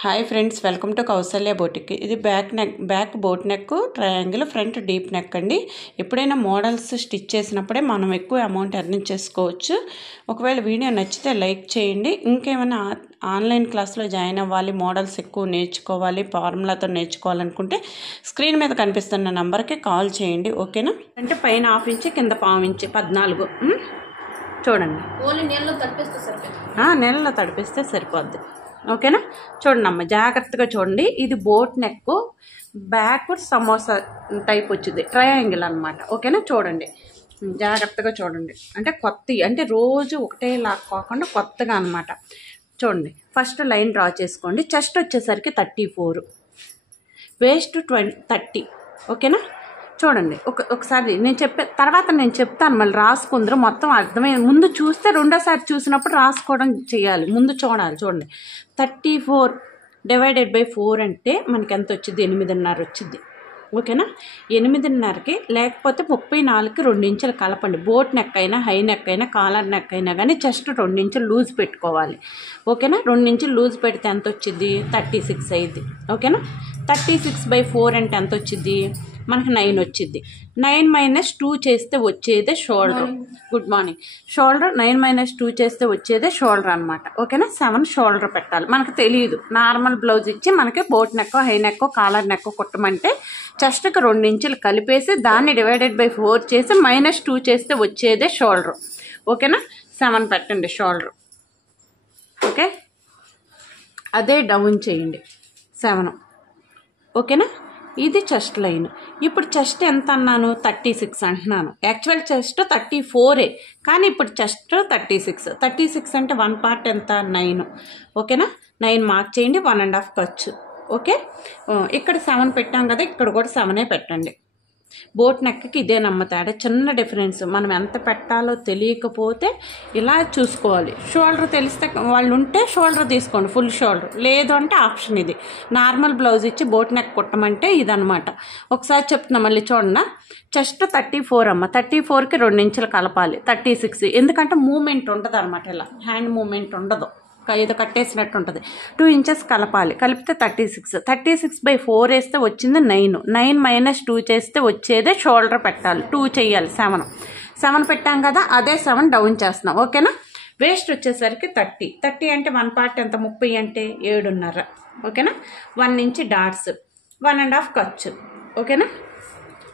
Hi friends, welcome to Kousalya boutique. ఇది back boat neck, triangle, front deep neck అండి. ఎప్పుడైనా models stitch చేసినప్పుడే మనం ఎక్కువ అమౌంట్ ఎర్నింగ్ చేసుకోవచ్చు. ఒకవేళ వీడియో నచ్చితే లైక్ చేయండి. ఇంకేమైనా ఆన్లైన్ క్లాస్లో జాయిన్ అవ్వాలి, మోడల్స్ ఎక్కువ నేర్చుకోవాలి, ఫార్ములాతో నేర్చుకోవాలనుకుంటే స్క్రీన్ మీద కనిపిస్తున్న నెంబర్కి కాల్ చేయండి. ఓకేనా? అంటే పైన 1/2 ఇంచ్, కింద 1/4 ఇంచ్, 14 చూడండి. నెలలో తడిపిస్తే సరిపోద్ది. ఓకేనా? చూడండి అమ్మ, జాగ్రత్తగా చూడండి. ఇది boat neck, back samosa type వచ్చింది, ట్రయాంగిల్ అనమాట. ఓకేనా? చూడండి, జాగ్రత్తగా చూడండి. అంటే కొత్త, అంటే రోజు ఒకటే లాగా కాకుండా కొత్తగా అనమాట. చూడండి, ఫస్ట్ లైన్ డ్రా చేసుకోండి. చెస్ట్ వచ్చేసరికి 34, వేస్ట్ 30. ఓకేనా? చూడండి, ఒకసారి నేను తర్వాత నేను చెప్తాను, మళ్ళీ రాసుకుందరు మొత్తం అర్థమైన ముందు చూస్తే రెండోసారి చూసినప్పుడు రాసుకోవడం చేయాలి. ముందు చూడాలి. చూడండి, 34 డివైడెడ్ బై 4 అంటే మనకి ఎంత వచ్చింది? 8.5 వచ్చింది. ఓకేనా? 8.5కి లేకపోతే 34కి 2 ఇంచులు కలపండి. బోట్ నెక్ అయినా, హై నెక్ అయినా, కాలర్ నెక్ అయినా కానీ జస్ట్ 2 ఇంచులు లూజ్ పెట్టుకోవాలి. ఓకేనా? 2 ఇంచులు లూజ్ పెడితే ఎంత వచ్చింది? 36 అయింది. ఓకేనా? 36/4 అంటే ఎంత వచ్చింది? మనకు 9 వచ్చింది. 9 - 2 చేస్తే వచ్చేదే షోల్డర్. Good morning. షోల్డర్ 9 - 2 చేస్తే వచ్చేదే షోల్డర్ అనమాట. ఓకేనా? 7 షోల్డర్ పెట్టాలి. మనకు తెలియదు, నార్మల్ బ్లౌజ్ ఇచ్చి మనకి boat neck, high neck, collar neck కుట్టమంటే చెస్ట్కి 2 ఇంచులు కలిపేసి దాన్ని డివైడెడ్ బై 4 చేసి -2 చేస్తే వచ్చేదే షోల్డర్. ఓకేనా? 7 పెట్టండి షోల్డర్. ఓకే, అదే డౌన్ చేయండి 7. ఓకేనా? ఇది చెస్ట్ లైన్. ఇప్పుడు చెస్ట్ ఎంత అన్నాను? 36 అంటున్నాను. యాక్చువల్ చెస్ట్ 34, కానీ ఇప్పుడు చెస్ట్ 36. 36 అంటే 1 పార్ట్ ఎంత? 9. ఓకేనా? 9 మార్క్ చేయండి. 1.5 ఖర్చు. ఓకే, ఇక్కడ 7 పెట్టాం కదా, ఇక్కడ కూడా 7 పెట్టండి. బోట్ నెక్కి ఇదే తేడా, చిన్న డిఫరెన్స్. మనం ఎంత పెట్టాలో తెలియకపోతే ఇలా చూసుకోవాలి. షోల్డర్ తెలిస్తే వాళ్ళు ఉంటే షోల్డర్ తీసుకోండి, ఫుల్ షోల్డర్. లేదు అంటే ఆప్షన్ ఇది, నార్మల్ బ్లౌజ్ ఇచ్చి బోట్ నెక్ కుట్టమంటే ఇదనమాట. ఒకసారి చెప్తున్నా, మళ్ళీ చూడండి. చెస్ట్ 34 అమ్మ, 34కి 2 ఇంచులు కలపాలి. 36, ఎందుకంటే మూమెంట్ ఉంటుంది అనమాట. ఇలా హ్యాండ్ మూమెంట్ ఉండదు, ఏదో కట్టేసినట్టు ఉంటుంది. 2 ఇంచెస్ కలపాలి. కలిపితే 36. 36/4 వేస్తే వచ్చింది 9. 9 - 2 చేస్తే వచ్చేదే షోల్డర్ పెట్టాలి. 2 చేయాలి. 7 పెట్టాం కదా, అదే 7 డౌన్ చేస్తున్నాం. ఓకేనా? వేస్ట్ వచ్చేసరికి 30 అంటే 1 పార్ట్ ఎంత? 30 అంటే 7.5. ఓకేనా? 1 ఇంచ్ డాట్స్, 1.5 ఖర్చు. ఓకేనా?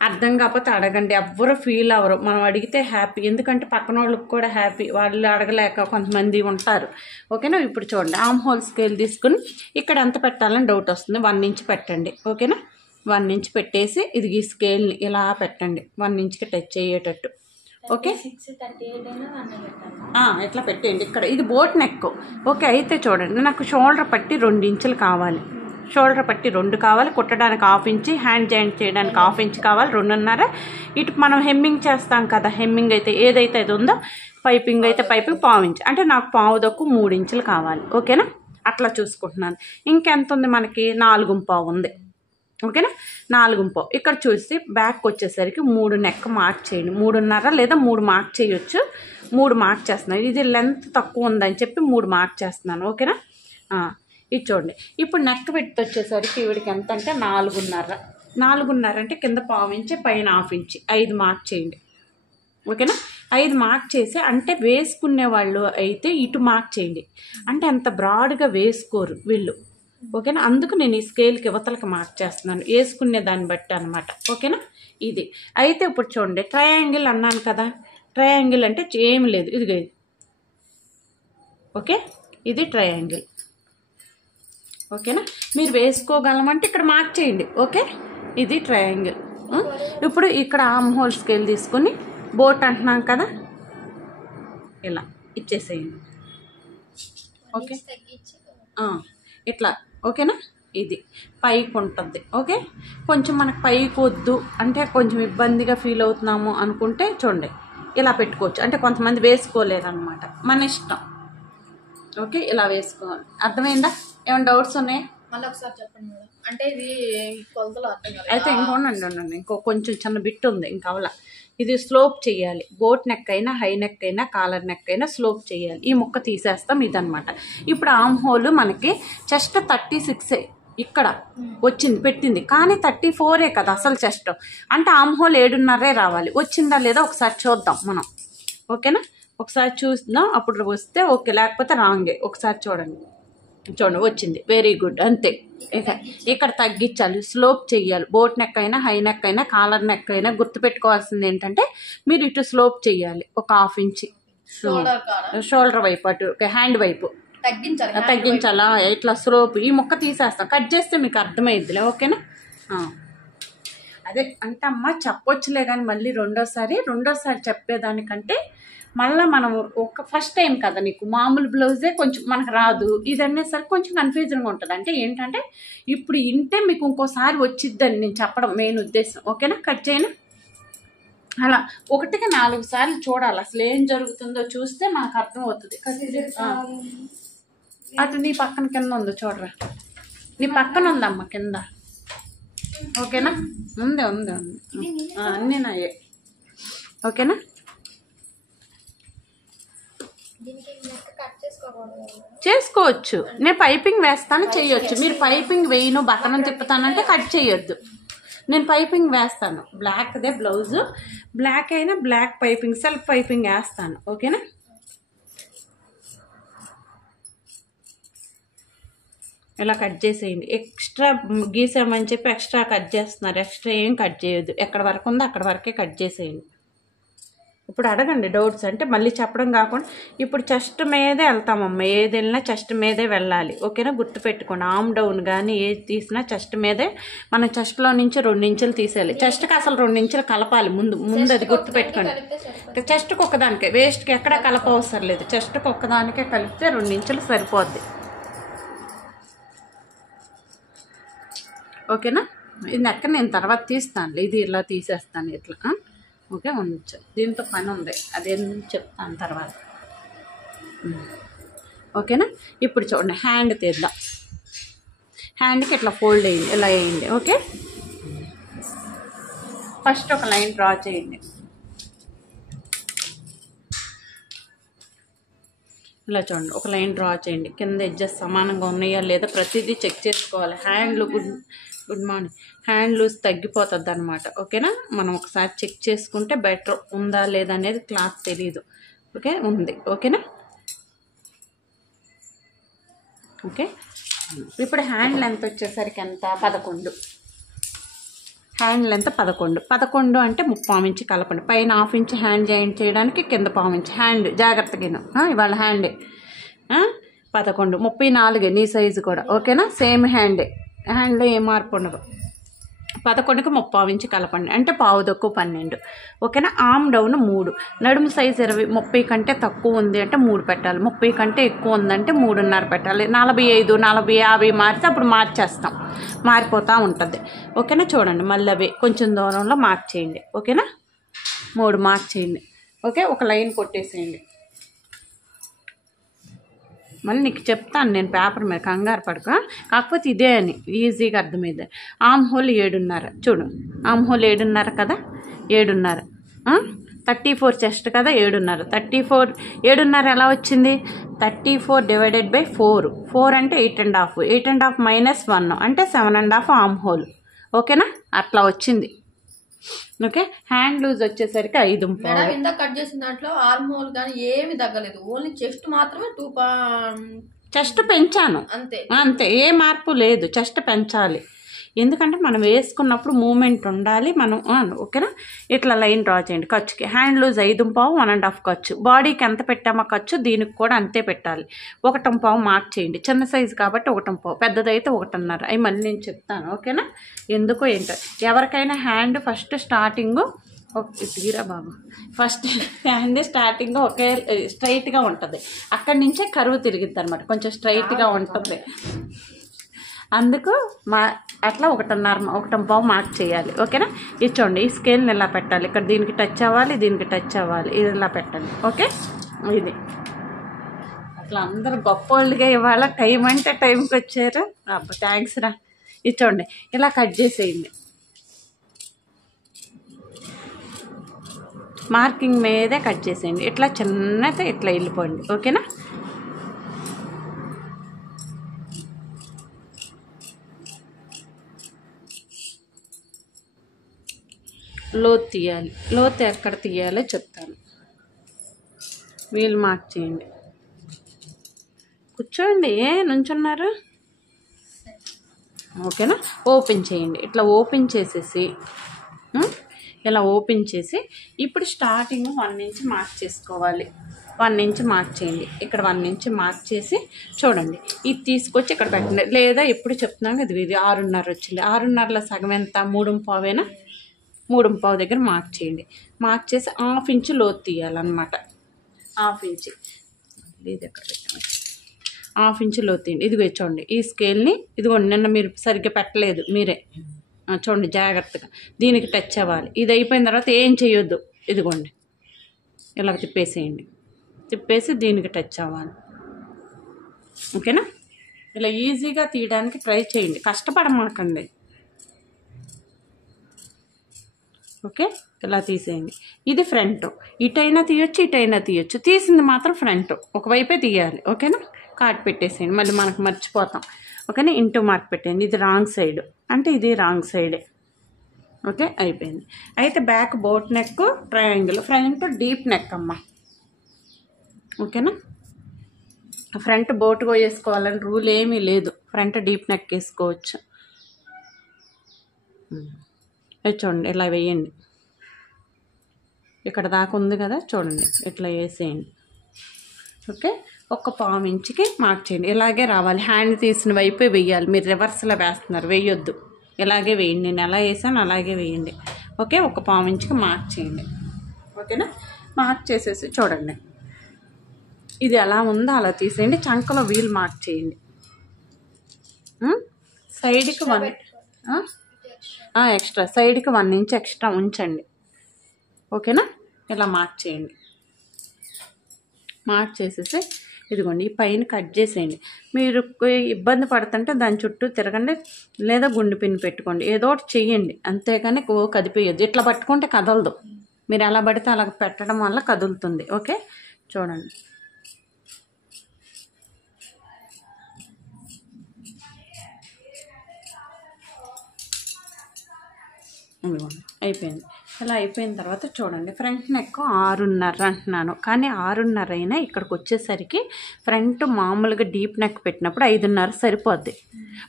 అర్థం కాకపోతే అడగండి, ఎవ్వరు ఫీల్ అవ్వరు. మనం అడిగితే హ్యాపీ, ఎందుకంటే పక్కన వాళ్ళకి కూడా హ్యాపీ, వాళ్ళు అడగలేక కొంతమంది ఉంటారు. ఓకేనా? ఇప్పుడు చూడండి, ఆర్మ్ హోల్ స్కేల్ తీసుకుని ఇక్కడ ఎంత పెట్టాలని డౌట్ వస్తుంది. 1 ఇంచ్ పెట్టండి. ఓకేనా? 1 ఇంచ్ పెట్టేసి ఇది ఈ స్కేల్ని ఇలా పెట్టండి, 1 ఇంచ్కి టచ్ అయ్యేటట్టు. ఓకే, ఇట్లా పెట్టేయండి. ఇక్కడ ఇది బోట్ నెక్. ఓకే, అయితే చూడండి, నాకు షోల్డర్ పట్టి 2 ఇంచులు కావాలి. షోల్డర్ పట్టి 2 కావాలి. కుట్టడానికి 1/2 ఇంచ్, హ్యాండ్ జాయింట్ చేయడానికి 1/2 ఇంచ్ కావాలి. 2.5. ఇటు మనం హెమ్మింగ్ చేస్తాం కదా, హెమ్మింగ్ అయితే ఏదైతే అది ఉందో, పైపింగ్ అయితే పైపింగ్ 1/4 ఇంచ్, అంటే నాకు 1/4 3 ఇంచులు కావాలి. ఓకేనా? అట్లా చూసుకుంటున్నాను. ఇంకెంత ఉంది మనకి? 4.5 ఉంది. ఓకేనా? 4.5. ఇక్కడ చూసి బ్యాక్ వచ్చేసరికి 3 నెక్ మార్క్ చేయండి. 3.5 లేదా 3 మార్క్ చేయొచ్చు. 3 మార్క్ చేస్తున్నాను. ఇది లెంత్ తక్కువ ఉందని చెప్పి 3 మార్క్ చేస్తున్నాను. ఓకేనా? ఇది చూడండి. ఇప్పుడు నెక్ విడ్త్ వచ్చేసరికి ఈవిడికి ఎంత అంటే 4.5. 4.5 అంటే కింద 1/4 ఇంచ్, పైన 1/2 ఇంచ్. 5 మార్క్ చేయండి. ఓకేనా? 5 మార్క్ చేసి, అంటే వేసుకునే వాళ్ళు అయితే ఇటు మార్క్ చేయండి, అంటే అంత బ్రాడ్గా వేసుకోరు వీళ్ళు. ఓకేనా? అందుకు నేను ఈ స్కేల్కి యువతలకి మార్క్ చేస్తున్నాను, వేసుకునే దాన్ని బట్టి అనమాట. ఓకేనా? ఇది అయితే ఇప్పుడు చూడండి, ట్రయాంగిల్ అన్నాను కదా. ట్రయాంగిల్ అంటే ఏమి లేదు, ఇదిగో. ఓకే, ఇది ట్రయాంగిల్. ఓకేనా? మీరు వేసుకోగలమంటే ఇక్కడ మార్క్ చేయండి. ఓకే, ఇది ట్రయాంగిల్. ఇప్పుడు ఇక్కడ ఆర్మ్ హోల్ స్కేల్ తీసుకుని బోట్ అంటున్నాం కదా, ఇలా ఇచ్చేసేయండి. ఓకే, ఇట్లా. ఓకేనా? ఇది పైకి ఉంటుంది. ఓకే, కొంచెం మనకు పైకి వద్దు అంటే, కొంచెం ఇబ్బందిగా ఫీల్ అవుతున్నాము అనుకుంటే చూడండి, ఇలా పెట్టుకోవచ్చు. అంటే కొంతమంది వేసుకోలేరు అనమాట, మన ఇష్టం. ఓకే, ఇలా వేసుకోవాలి. అర్థమైందా? ఏమైనా డౌట్స్ ఉన్నాయా? మళ్ళీ ఒకసారి చెప్పండి మేడం. అంటే ఇది కొలతలు అర్థం కాలేదు. అయితే ఇంకోనండి ఇంకో కొంచెం చిన్న బిట్ ఉంది ఇంకా అవలా. ఇది స్లోప్ చేయాలి. బోట్ నెక్ అయినా హై నెక్ అయినా కాలర్ నెక్ అయినా స్లోప్ చేయాలి. ఈ ముక్క తీసేస్తాం ఇదనమాట. ఇప్పుడు ఆమ్ హోల్ మనకి చెస్ట్ 36 ఇక్కడ వచ్చింది పెట్టింది, కానీ 34 కదా అసలు చెస్ట్. అంటే ఆమ్ హోల్ 7.5 రావాలి. వచ్చిందా లేదా ఒకసారి చూద్దాం మనం, ఓకేనా? ఒకసారి చూద్దాం, అప్పుడు వస్తే ఓకే, లేకపోతే రాంగే. ఒకసారి చూడండి వచ్చింది, వెరీ గుడ్. అంతే. ఇక్కడ తగ్గించాలి, స్లోప్ చెయ్యాలి. బోట్ నెక్ అయినా హై నెక్ అయినా కాలర్ నెక్ అయినా గుర్తుపెట్టుకోవాల్సింది ఏంటంటే మీరు ఇటు స్లోప్ చెయ్యాలి ఒక 1/2 ఇంచ్ షోల్డర్ వైపు, అటు హ్యాండ్ వైపు తగ్గించాలా. ఇట్లా స్లోప్. ఈ ముక్క తీసేస్తాం, కట్ చేస్తే మీకు అర్థమైద్దిలే, ఓకేనా? అదే అంటే అమ్మ చెప్పొచ్చులే కానీ మళ్ళీ రెండోసారి చెప్పేదానికంటే మళ్ళీ మనం ఫస్ట్ టైం కదా నీకు, మామూలు బ్లౌజే కొంచెం మనకు రాదు, ఇది అనేసరికి కొంచెం కన్ఫ్యూజన్గా ఉంటుంది. అంటే ఏంటంటే ఇప్పుడు ఇంటే మీకు ఇంకోసారి వచ్చిద్దని నేను చెప్పడం మెయిన్ ఉద్దేశం, ఓకేనా? కట్ చేయను. అలా 1కి 4 సార్లు చూడాలి, అసలు ఏం జరుగుతుందో చూస్తే మనకు అర్థం అవుతుంది. అటు నీ పక్కన కింద ఉందో చూడరా, నీ పక్కన ఉందమ్మ కింద, ఓకేనా? ఉంది అన్నీ నాయే, ఓకేనా? చేసుకోవచ్చు. నేను పైపింగ్ వేస్తాను, చేయొచ్చు. మీరు పైపింగ్ వేయను బటన్ తిప్పుతానంటే కట్ చేయొద్దు. నేను పైపింగ్ వేస్తాను. బ్లాక్దే బ్లౌజ్, బ్లాక్ అయినా బ్లాక్ పైపింగ్, సెల్ఫ్ పైపింగ్ వేస్తాను, ఓకేనా? ఇలా కట్ చేసేయండి. ఎక్స్ట్రా గీసామని చెప్పి ఎక్స్ట్రా కట్ చేస్తున్నారు. ఎక్స్ట్రా ఏం కట్ చేయొద్దు. ఎక్కడ వరకు ఉందో అక్కడ వరకే కట్ చేసేయండి. ఇప్పుడు అడగండి డౌట్స్, అంటే మళ్ళీ చెప్పడం కాకుండా ఇప్పుడు చెస్ట్ మీదే వెళ్తామమ్మ. ఏది వెళ్ళినా చెస్ట్ మీదే వెళ్ళాలి, ఓకేనా? గుర్తుపెట్టుకోండి. ఆమ్ డౌన్ కానీ ఏది తీసినా చెస్ట్ మీదే. మనం చెస్ట్లో నుంచి 2 ఇంచులు తీసేయాలి. చెస్ట్కి అసలు 2 ఇంచులు కలపాలి ముందు, అది గుర్తుపెట్టుకోండి. చెస్ట్కి ఒక్కదానికే, వేస్ట్కి ఎక్కడ కలప అవసరం లేదు. చెస్ట్కి ఒక్కదానికే కలిపితే 2 ఇంచులు సరిపోద్ది, ఓకేనా? ఇది నెక్క నేను తర్వాత తీస్తాను, ఇది ఇలా తీసేస్తాను ఇట్లా, ఓకే? ఉండొచ్చు, దీంతో పని ఉంది, అదేం చెప్తాను తర్వాత, ఓకేనా? ఇప్పుడు చూడండి, హ్యాండ్ తీద్దాం. హ్యాండ్కి ఇట్లా ఫోల్డ్ అయ్యింది, ఇలా వేయండి, ఓకే? ఫస్ట్ ఒక లైన్ డ్రా చేయండి. ఇలా చూడండి, ఒక లైన్ డ్రా చేయండి. కింద ఎడ్జెస్ సమానంగా ఉన్నాయా లేదా ప్రతిదీ చెక్ చేసుకోవాలి. హ్యాండ్లు గుడ్ మార్నింగ్, హ్యాండ్ లూజ్ తగ్గిపోతుంది అనమాట, ఓకేనా? మనం ఒకసారి చెక్ చేసుకుంటే బెటర్, ఉందా లేదా అనేది క్లాత్ తెలీదు, ఓకే? ఉంది, ఓకేనా? ఓకే. ఇప్పుడు హ్యాండ్ లెంత్ వచ్చేసరికి ఎంత? 11. హ్యాండ్ లెంత్ 11 అంటే 3/4 ఇంచ్ కలపండి. పైన 1/2 ఇంచ్ హ్యాండ్ జాయింట్ చేయడానికి, కింద 1/4 ఇంచ్ హ్యాండ్. జాగ్రత్తగా ఇవాళ హ్యాండే 11, 34 నీ సైజు కూడా, ఓకేనా? సేమ్ హ్యాండ్లో ఏ మార్పు ఉండదు. 11కి 3/4 ఇంచ్ కలపండి, అంటే 12 ఓకేనా? ఆమ్ డౌన్ 3, నడుము సైజు 20, 30 కంటే తక్కువ ఉంది అంటే 3 పెట్టాలి, 30 కంటే ఎక్కువ ఉందంటే 3.5 పెట్టాలి. 45, 40, 50 మారితే అప్పుడు మార్చేస్తాం, మారిపోతూ ఉంటుంది, ఓకేనా? చూడండి మళ్ళీ అవి కొంచెం దూరంలో మార్క్ చేయండి, ఓకేనా? 3 మార్క్ చేయండి, ఓకే? ఒక లైన్ కొట్టేసేయండి. మళ్ళీ నీకు చెప్తాను నేను పేపర్ మీద, కంగారు పడక. కాకపోతే ఇదే అని ఈజీగా అర్థమైంది. ఆమ్ హోల్ 7.5 చూడు, ఆమ్ హోల్ 7.5 కదా, 7.5. 34 చెస్ట్ కదా, 7.5. 34 7.5 ఎలా వచ్చింది? 34 డివైడెడ్ బై 4 అంటే 8.5, 8.5 మైనస్ 1 అంటే 7.5 ఆమ్ హోల్, ఓకేనా? అట్లా వచ్చింది, ఓకే? హ్యాండ్ లూజ్ వచ్చేసరికి 5.5. ఇందాక కట్ చేసిన దాంట్లో ఆర్మ్ హోల్ కానీ ఏమి తగ్గలేదు, ఓన్లీ చెస్ట్ మాత్రమే 2. చెస్ట్ పెంచాను అంతే, ఏ మార్పు లేదు. చెస్ట్ పెంచాలి, ఎందుకంటే మనం వేసుకున్నప్పుడు మూమెంట్ ఉండాలి మనం, ఓకేనా? ఇట్లా లైన్ డ్రా చేయండి. ఖర్చుకి హ్యాండ్ లూజ్ 5.5, 1.5 ఖర్చు. బాడీకి ఎంత పెట్టామో ఖర్చు దీనికి కూడా అంతే పెట్టాలి. 1.5 మార్క్ చేయండి. చిన్న సైజు కాబట్టి 1.5, పెద్దదైతే 1.5. అవి మళ్ళీ నేను చెప్తాను, ఓకేనా? ఎందుకో ఏంటో ఎవరికైనా హ్యాండ్ ఫస్ట్ స్టార్టింగ్ తీరా బాబు, ఫస్ట్ హ్యాండ్ స్టార్టింగ్ ఒకే స్ట్రైట్గా ఉంటుంది, అక్కడి నుంచే కరువు తిరిగిద్ది అనమాట, కొంచెం స్ట్రైట్గా ఉంటుంది. అందుకు అట్లా 1.5 మార్క్ చేయాలి, ఓకేనా? ఇది చూడండి, ఈ స్కేల్ని ఇలా పెట్టాలి. ఇక్కడ దీనికి టచ్ అవ్వాలి, దీనికి టచ్ అవ్వాలి, ఇది ఇలా పెట్టాలి, ఓకే? ఇది ఇట్లా అందరు గొప్ప వాళ్ళుగా ఇవాళ టైం అంటే టైంకి వచ్చారు. అబ్బా థ్యాంక్స్ రా. ఇది చూడండి ఇలా కట్ చేసేయండి. మార్కింగ్ మీదే కట్ చేసేయండి. ఇట్లా చిన్నది ఇట్లా వెళ్ళిపోండి. ఓకేనా? లోతు తీయాలి. లోతు ఎక్కడ తీయాలో చెప్తాను. వీలు మార్క్ చేయండి. కూర్చోండి, నుంచున్నారు. ఓకేనా? ఓపెన్ చేయండి. ఇట్లా ఓపెన్ చేసేసి ఇలా ఓపెన్ చేసి ఇప్పుడు స్టార్టింగ్ 1 ఇంచ్ మార్క్ చేసుకోవాలి. 1 ఇంచ్ మార్క్ చేయండి. ఇక్కడ 1 ఇంచ్ మార్క్ చేసి చూడండి, ఇది తీసుకొచ్చి ఇక్కడ పెట్టండి. లేదా ఎప్పుడు చెప్తున్నాను ఇది 6.5 వచ్చింది. 6.5లో సగం ఎంత? 3.25. 3.25 దగ్గర మార్క్ చేయండి. మార్క్ చేసి 1/2 ఇంచ్ లోతు తీయాలన్నమాట. 1/2 ఇంచ్ ఇది ఎక్కడ పెట్టండి. 1/2 ఇంచ్ లోతు తీయండి. ఇదిగో చూడండి, ఈ స్కేల్ని ఇదిగోండి, నిన్న మీరు సరిగ్గా పెట్టలేదు మీరే. చూడండి జాగ్రత్తగా దీనికి టచ్ అవ్వాలి. ఇది అయిపోయిన తర్వాత ఏం చేయొద్దు. ఇదిగోండి ఇలా తిప్పేసేయండి. తిప్పేసి దీనికి టచ్ అవ్వాలి. ఓకేనా? ఇలా ఈజీగా తీయడానికి ట్రై చేయండి, కష్టపడమాకండి. ఓకే, ఇలా తీసేయండి. ఇది ఫ్రంట్. ఇటైనా తీయొచ్చు, ఇటైనా తీయొచ్చు. తీసింది మాత్రం ఫ్రంట్ ఒకవైపే తీయాలి. ఓకేనా? కాట్ పెట్టేసేయండి, మళ్ళీ మనకు మర్చిపోతాం. ఓకేనా? ఇంటూ మార్క్ పెట్టండి. ఇది రాంగ్ సైడ్ అంటే ఇది రాంగ్ సైడే. ఓకే, అయిపోయింది. అయితే back boat neck triangle, front deep neck అమ్మ. ఓకేనా? ఫ్రంట్ బోట్గా వేసుకోవాలని రూల్ ఏమీ లేదు. ఫ్రంట్ డీప్ నెక్ వేసుకోవచ్చు. చూడండి ఇలా వేయండి. ఇక్కడ దాకా ఉంది కదా, చూడండి ఇట్లా వేసేయండి. ఓకే, 1/4 ఇంచుకి మార్క్ చేయండి. ఇలాగే రావాలి. హ్యాండ్ తీసిన వైపే వేయాలి. మీరు రివర్స్లో వేస్తున్నారు, వేయొద్దు. ఇలాగే వేయండి. నేను ఎలా వేసాను అలాగే వేయండి. ఓకే, 1/4 ఇంచుకి మార్క్ చేయండి. ఓకేనా? మార్క్ చేసేసి చూడండి, ఇది ఎలా ఉందో అలా తీసేయండి. చంకలో వీల్ మార్క్ చేయండి. సైడ్కి 1 ఎక్స్ట్రా, సైడ్కి 1 ఇంచ్ ఎక్స్ట్రా ఉంచండి. ఓకేనా? ఇలా మార్క్ చేయండి. మార్క్ చేసేసి ఇదిగోండి ఈ పైన కట్ చేసేయండి. మీరు ఇబ్బంది పడుతుంటే దాని చుట్టూ తిరగండి, లేదా గుండు పిన్ పెట్టుకోండి. ఏదో ఒకటి చెయ్యండి, అంతేగాని కదిపేయద్దు. ఇట్లా పట్టుకుంటే కదలదు. మీరు ఎలా పడితే అలా పెట్టడం వల్ల కదులుతుంది. ఓకే, చూడండి. అయిపోయింది. ఇలా అయిపోయిన తర్వాత చూడండి, ఫ్రంట్ నెక్ 6.5 అంటున్నాను, కానీ 6.5 అయినా ఇక్కడికి వచ్చేసరికి ఫ్రంట్ మామూలుగా డీప్ నెక్ పెట్టినప్పుడు 5.5 సరిపోద్ది.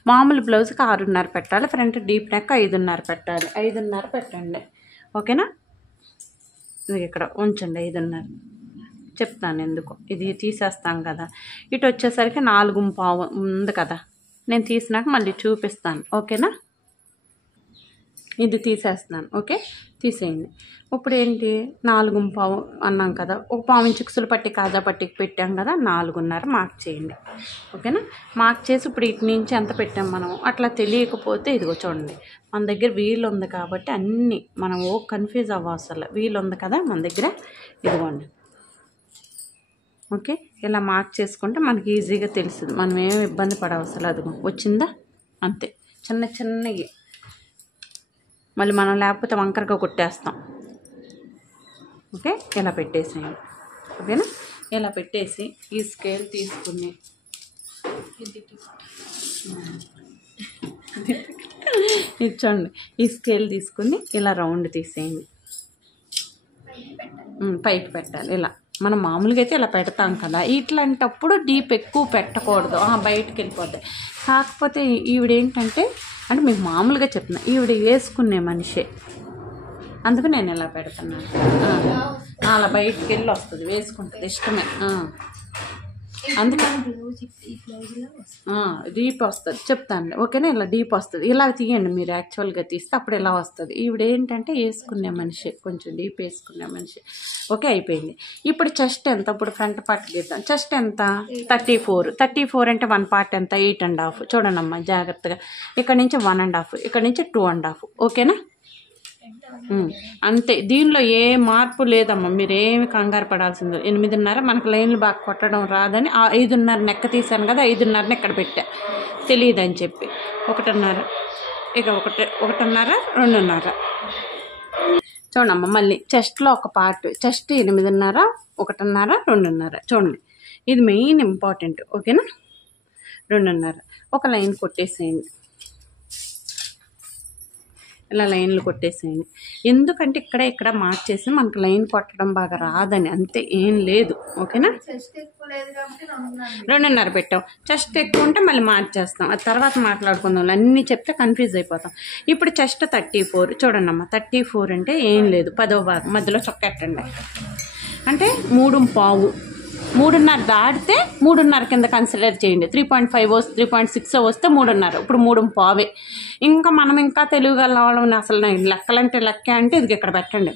మామూలు బ్లౌజ్కి 6.5 పెట్టాలి, ఫ్రంట్ డీప్ నెక్ 5.5 పెట్టాలి. 5.5 పెట్టండి. ఓకేనా? ఇది ఇక్కడ ఉంచండి 5.5. చెప్తాను ఎందుకు. ఇది తీసేస్తాం కదా. ఇటు వచ్చేసరికి 4.25 ఉంది కదా, నేను తీసినాక మళ్ళీ చూపిస్తాను. ఓకేనా? ఇది తీసేస్తున్నాను. ఓకే, తీసేయండి. ఇప్పుడు ఏంటి, 4.25 అన్నాం కదా, 1/4 ఇంచు కుసులు పట్టి కాజా పట్టికి పెట్టాం కదా, 4.5 మార్క్ చేయండి. ఓకేనా? మార్క్ చేసి ఇప్పుడు ఇటు నుంచి ఎంత పెట్టాం మనం. అట్లా తెలియకపోతే ఇదిగో చూడండి, మన దగ్గర వీలు ఉంది కాబట్టి అన్నీ మనం కన్ఫ్యూజ్ అవ్వసలు. వీలు ఉంది కదా మన దగ్గర, ఇదిగోండి. ఓకే, ఇలా మార్క్ చేసుకుంటే మనకి ఈజీగా తెలుస్తుంది. మనం ఏమి ఇబ్బంది పడవసలు. అదిగో వచ్చిందా, అంతే. చిన్న చిన్నవి మళ్ళీ మనం లేకపోతే వంకరగా కొట్టేస్తాం. ఓకే, ఇలా పెట్టేసేయండి. ఓకేనా? ఇలా పెట్టేసి ఈ స్కేల్ తీసుకుని ఇచ్చండి, ఈ స్కేల్ తీసుకుని ఇలా రౌండ్ తీసేయండి. పైకి పెట్టాలి. ఇలా మనం మామూలుగా అయితే ఇలా పెడతాం కదా, ఇట్లాంటప్పుడు డీప్ ఎక్కువ పెట్టకూడదు, బయటికి వెళ్ళిపోతాయి. కాకపోతే ఈవిడేంటంటే, అంటే మీకు మామూలుగా చెప్తున్నా, ఈవిడ వేసుకునే మనిషే, అందుకు నేను ఇలా పెడుతున్నాను. అలా బయటికి వెళ్ళి వస్తుంది, వేసుకుంటుంది, ఇష్టమే. అందుకే డీప్ వస్తుంది, చెప్తాను. ఓకేనా? ఇలా డీప్ వస్తుంది. ఇలా తీయండి మీరు. యాక్చువల్గా తీస్తే అప్పుడు ఇలా వస్తుంది. ఈవిడ ఏంటంటే వేసుకునే మనిషి, కొంచెం డీప్ వేసుకునే మనిషి. ఓకే, అయిపోయింది. ఇప్పుడు చెస్ట్ ఎంత, ఇప్పుడు ఫ్రంట్ పార్ట్ గీద్దాం. చెస్ట్ ఎంత, 34 అంటే 1 పార్ట్ ఎంత, 8.5. చూడండి అమ్మా జాగ్రత్తగా. ఇక్కడ నుంచి 1.5, ఇక్కడ నుంచి 2.5. ఓకేనా? అంతే, దీనిలో ఏ మార్పు లేదమ్మా, మీరు ఏమి కంగారు పడాల్సింది. 8:30 మనకు లైన్లు బాగా కొట్టడం రాదని 5:30 నెక్క తీసాను కదా, 5:30 ఇక్కడ పెట్టా, తెలియదని చెప్పి 1:30, ఇక 1:30, 2:30. చూడమ్మా, మళ్ళీ చెస్ట్లో ఒక పార్ట్, చెస్ట్ 8:30, 1:30, 2:30. చూడండి, ఇది మెయిన్ ఇంపార్టెంట్. ఓకేనా, 2:30 ఒక లైన్ కొట్టేసేయండి, ఇలా లైన్లు కొట్టేసేయండి. ఎందుకంటే ఇక్కడ మార్చేసి మనకు లైన్ కొట్టడం బాగా రాదని, అంతే, ఏం లేదు. ఓకేనా, 2:30 పెట్టాం. చెస్ట్ ఎక్కువ ఉంటే మళ్ళీ మార్చేస్తాం, అది తర్వాత మాట్లాడుకుందాం. అన్నీ చెప్తే కన్ఫ్యూజ్ అయిపోతాం. ఇప్పుడు చెస్ట్ 34. చూడండి అమ్మ, 34 అంటే ఏం లేదు, 10వ భాగం మధ్యలో చొక్కెట్టండి. అంటే 3:15, 3:30 దాటితే 3:30 కింద కన్సిడర్ చేయండి. 3.5 వస్తే 3.6 వస్తే 3:30, ఇప్పుడు 3:15. ఇంకా మనం ఇంకా తెలుగుగలవాళ్ళని అసలు లెక్కలంటే లెక్క అంటే ఇది ఇక్కడ పెట్టండి,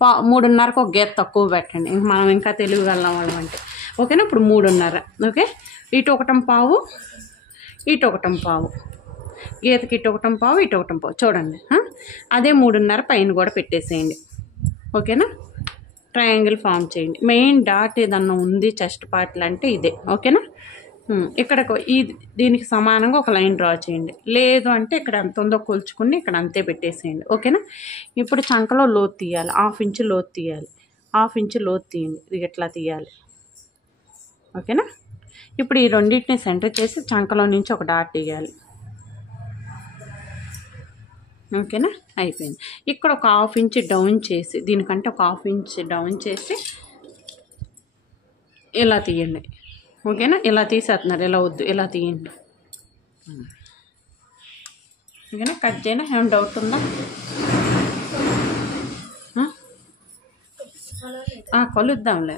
3:30కి ఒక గీత తక్కువ పెట్టండి. ఇంక మనం ఇంకా తెలుగుగలవాళ్ళం అంటే. ఓకేనా, ఇప్పుడు 3:30. ఓకే, ఇటు 1:15, ఇటు 1:15, గీతకి ఇటు 1:15, ఇటు 1:15. చూడండి, అదే 3:30 పైన కూడా పెట్టేసేయండి. ఓకేనా, ట్రయాంగిల్ ఫామ్ చేయండి. మెయిన్ డాట్ ఏదన్నా ఉంది చెస్ట్ పార్ట్లు అంటే ఇదే. ఓకేనా, ఇక్కడ దీనికి సమానంగా ఒక లైన్ డ్రా చేయండి. లేదు అంటే ఇక్కడ ఎంత ఉందో కొలుచుకుని ఇక్కడ అంతే పెట్టేసేయండి. ఓకేనా, ఇప్పుడు చంకలో లోతు తీయాలి, 1/2 ఇంచు లోతు తీయాలి, 1/2 ఇంచు లోతు తీయండి, ఇది ఇట్లా తీయాలి. ఓకేనా, ఇప్పుడు ఈ రెండింటిని సెంటర్ చేసి చంకలో నుంచి ఒక డాట్ తీయాలి. ఓకేనా, అయిపోయింది. ఇక్కడ ఒక 1/2 ఇంచ్ డౌన్ చేసి, దీనికంటే ఒక 1/2 ఇంచ్ డౌన్ చేసి ఇలా తీయండి. ఓకేనా, ఇలా తీసేస్తున్నారు, ఇలా వద్దు, ఇలా తీయండి. ఓకేనా, కట్ చేయనా, ఏమైనా డౌట్ ఉందా? కొలుద్దాంలే.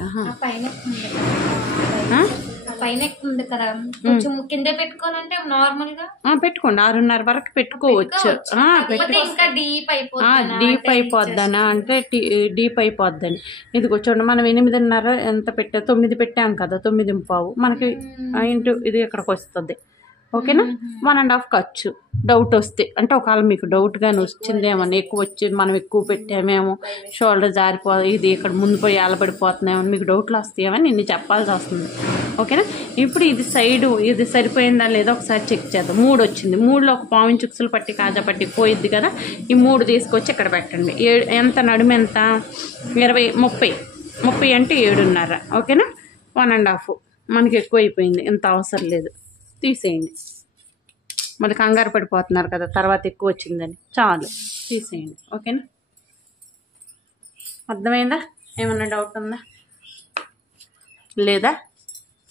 పైన ఉంది కదా, కొంచెం కింద పెట్టుకోవాలంటే నార్మల్ గా పెట్టుకోండి, 6:30 వరకు పెట్టుకోవచ్చు. ఇంకా డీప్ అయిపోద్దనా అంటే డీప్ అయిపోద్దని. ఇదిగో చూడండి, మనం 8:30 ఎంత 9 పెట్టాం కదా, 9:15 మనకి ఇంటూ ఇది ఇక్కడికి వస్తుంది. ఓకేనా, 1.5 ఖర్చు. డౌట్ వస్తే అంటే ఒకవేళ మీకు డౌట్గానే వచ్చిందేమో, ఎక్కువ వచ్చి మనం ఎక్కువ పెట్టామేమో, షోల్డర్ ఇది ఇక్కడ ముందు పోయి ఏలబడిపోతున్నామో, మీకు డౌట్లు వస్తాయేమని నిన్ను చెప్పాల్సి వస్తుంది. ఓకేనా, ఇప్పుడు ఇది సైడు ఇది సరిపోయిందా లేదా ఒకసారి చెక్ చేద్దాం. 3 వచ్చింది, 3లో ఒక 1/4 ఇంచ్ ఉక్సులు పట్టి కాజా పట్టి పోయిద్ది కదా, ఈ 3 తీసుకొచ్చి ఇక్కడ పెట్టండి. ఎంత నడుము ఎంత, 20, 30 అంటే 7:30. ఓకేనా, 1.5 మనకి ఎక్కువ అయిపోయింది, ఇంత అవసరం లేదు, తీసేయండి. మళ్ళీ కంగారు పడిపోతున్నారు కదా తర్వాత ఎక్కువ వచ్చిందని, చాలు తీసేయండి. ఓకేనా, అర్థమైందా? ఏమన్నా డౌట్ ఉందా లేదా?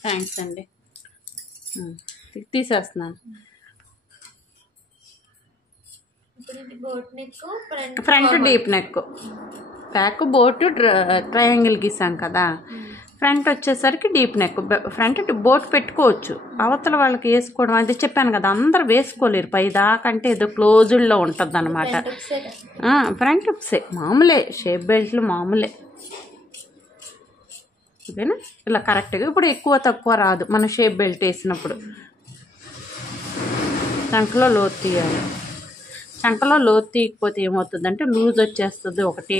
థ్యాంక్స్ అండి, తీసేస్తున్నాను. Front deep neck, back boat triangle గీసాం కదా, ఫ్రంట్ వచ్చేసరికి డీప్ నెక్. ఫ్రంట్ బోట్ పెట్టుకోవచ్చు, అవతల వాళ్ళకి వేసుకోవడం అంటే చెప్పాను కదా, అందరు వేసుకోలేరు, పైదాకంటే ఏదో క్లోజ్డ్లో ఉంటుంది అనమాట. ఫ్రంట్ హుక్సే మామూలే, షేప్ బెల్ట్లు మామూలే. ఓకేనా, ఇలా కరెక్ట్గా. ఇప్పుడు ఎక్కువ తక్కువ రాదు మన షేప్ బెల్ట్ వేసినప్పుడు. చంకలో లోతు తీయాలి, చంకలో లోతు తీయకపోతే ఏమవుతుందంటే లూజ్ వచ్చేస్తుంది ఒకటి.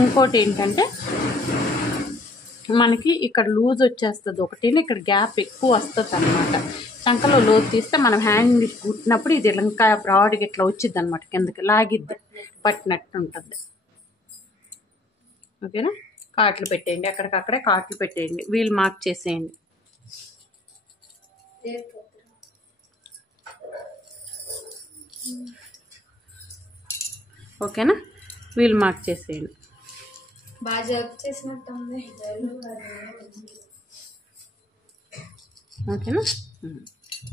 ఇంకోటి ఏంటంటే మనకి ఇక్కడ లూజ్ వచ్చేస్తుంది ఒకటి, ఇక్కడ గ్యాప్ ఎక్కువ వస్తుంది అనమాట. చంకలో లోతు తీస్తే మనం హ్యాండ్ కుట్టినప్పుడు ఇది ఇంకా బ్రాడ్గా ఇట్లా వచ్చింది అనమాట, కిందకి లాగిద్ది, పట్టినట్టు ఉంటుంది. ఓకేనా, కాట్లు పెట్టేయండి, అక్కడికక్కడే కాట్లు పెట్టేయండి, వీల్ మార్క్ చేసేయండి. ఓకేనా, వీల్ మార్క్ చేసేయండి. బాగా జర్క్ చేసినట్టుంది. ఓకేనా,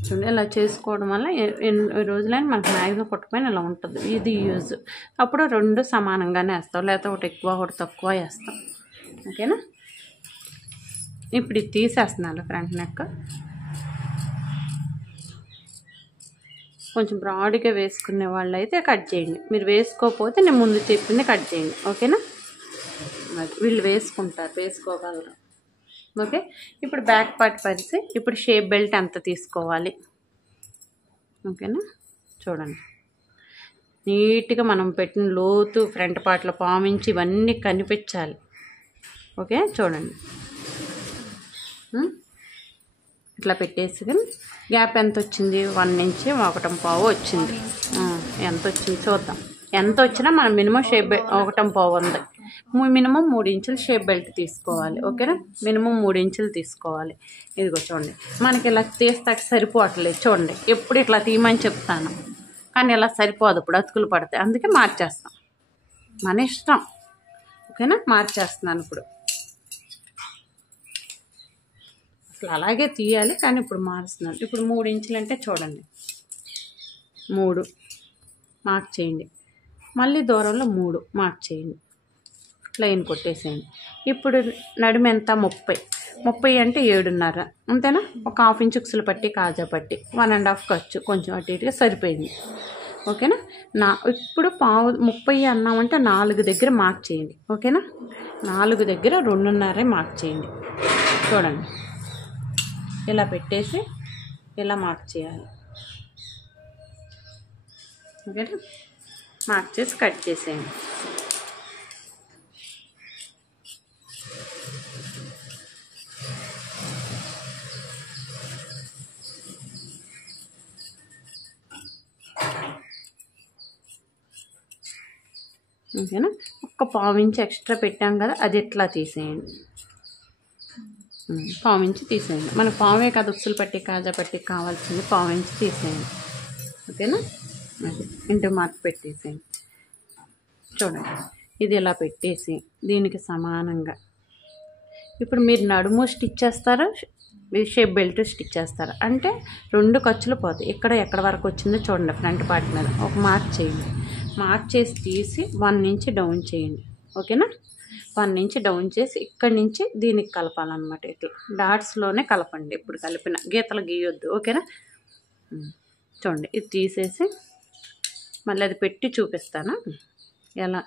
చూడండి ఇలా చేసుకోవడం వల్ల ఎన్ని రోజులైనా మనకు మ్యాక్సిమం కొట్టుకొని ఇలా ఉంటుంది. ఇది యూజ్. అప్పుడు 2 సమానంగానే వేస్తాం, లేకపోతే ఒకటి ఎక్కువ ఒకటి తక్కువ వేస్తాం. ఓకేనా, ఇప్పుడు ఇది తీసేస్తున్నాను ఫ్రంట్ నెక్. కొంచెం బ్రాడ్గా వేసుకునే వాళ్ళు అయితే కట్ చేయండి, మీరు వేసుకోకపోతే నేను ముందు చెప్పింది కట్ చేయండి. ఓకేనా, వీళ్ళు వేసుకుంటారు, వేసుకోగలరు. ఓకే, ఇప్పుడు బ్యాక్ పార్ట్ పరిచి ఇప్పుడు షేప్ బెల్ట్ ఎంత తీసుకోవాలి. ఓకేనా, చూడండి నీట్గా మనం పెట్టిన లోతు ఫ్రంట్ పార్ట్లో పామించి ఇవన్నీ కనిపించాలి. ఓకే, చూడండి. ఇట్లా పెట్టేసి గ్యాప్ ఎంత వచ్చింది? 1 నుంచి 1.5 వచ్చింది. ఎంత వచ్చింది చూద్దాం. ఎంత వచ్చినా మనం మినిమం షేప్ 1.5 ఉంది. మినిమం 3 ఇంచులు షేప్ బెల్ట్ తీసుకోవాలి. ఓకేనా, మినిమం 3 ఇంచులు తీసుకోవాలి. ఇదిగో చూడండి, మనకి ఇలా తీస్తే సరిపోవట్లేదు. చూడండి, ఎప్పుడు ఇట్లా తీయమని చెప్తాను కానీ ఇలా సరిపోదు, ఇప్పుడు అతుకులు పడతాయి. అందుకే మార్చేస్తాం, మన ఇష్టం. ఓకేనా, మార్చేస్తున్నాను ఇప్పుడు. అసలు అలాగే తీయాలి కానీ ఇప్పుడు మారుస్తున్నాను. ఇప్పుడు 3 ఇంచులు అంటే చూడండి, 3 మార్క్ చేయండి. మళ్ళీ దూరంలో 3 మార్క్ చేయండి. లైన్ కొట్టేసేయండి. ఇప్పుడు నడుము ఎంత? 30 అంటే 7.5 అంతేనా? ఒక 1/2 ఇంచు ఉక్సులు పట్టి కాజా పట్టి 1.5 ఖర్చు, కొంచెం అటు ఇటుగా సరిపోయింది. ఓకేనా, ఇప్పుడు 30 అన్నామంటే 4 దగ్గర మార్క్ చేయండి. ఓకేనా, 4 దగ్గర 2.5 మార్క్ చేయండి. చూడండి, ఇలా పెట్టేసి ఇలా మార్క్ చేయాలి. ఓకేనా, మార్క్ చేసి కట్ చేసేయండి. ఓకేనా, ఒక్క 1/4 ఇంచు ఎక్స్ట్రా పెట్టాం కదా, అది ఎట్లా తీసేయండి. 1/4 ఇంచు తీసేయండి. మనకు 1/4 కాదు, ఉక్సులు పట్టి కాజా పట్టి కావాల్సింది 1/4 ఇంచు తీసేయండి. ఓకేనా, అది ఇంటూ మార్క్ పెట్టేసేయండి. చూడండి, ఇది ఇలా పెట్టేసి దీనికి సమానంగా ఇప్పుడు మీరు నడుము స్టిచ్ చేస్తారా, షేప్ బెల్ట్ స్టిచ్ చేస్తారా అంటే 2 ఖర్చులు పోతాయి. ఎక్కడ వరకు వచ్చిందో చూడండి, ఫ్రంట్ పార్ట్ మీద ఒక మార్క్ చేయండి. మార్క్ చేసి తీసి 1 ఇంచ్ డౌన్ చేయండి. ఓకేనా, 1 ఇంచ్ డౌన్ చేసి ఇక్కడి నుంచి దీనికి కలపాలన్నమాట. ఇట్లా డాట్స్లోనే కలపండి, ఇప్పుడు కలిపిన గీతలు గీయొద్దు. ఓకేనా, చూడండి, ఇది తీసేసి మళ్ళీ అది పెట్టి చూపిస్తాను ఎలా.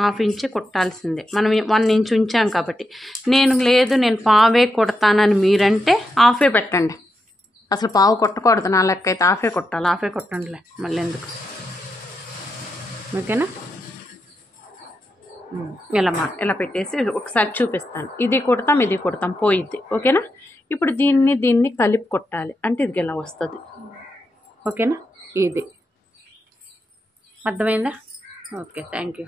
1/2 ఇంచ్ కుట్టాల్సిందే, మనం 1 ఇంచ్ ఉంచాం కాబట్టి. నేను 1/4 కుడతానని మీరంటే 1/2 పెట్టండి. అసలు 1/4 కుట్టకూడదు, నా లెక్క అయితే 1/2 కుట్టాలి. 1/2 కుట్టండిలే, మళ్ళీ ఎందుకు. ఓకేనా, ఇలా పెట్టేసి ఒకసారి చూపిస్తాను. ఇది కుడతాం పోయిద్ది. ఓకేనా, ఇప్పుడు దీన్ని కలిపి కొట్టాలి అంటే ఇది ఇలా వస్తుంది. ఓకేనా, ఇది అర్థమైందా? Okay, thank you.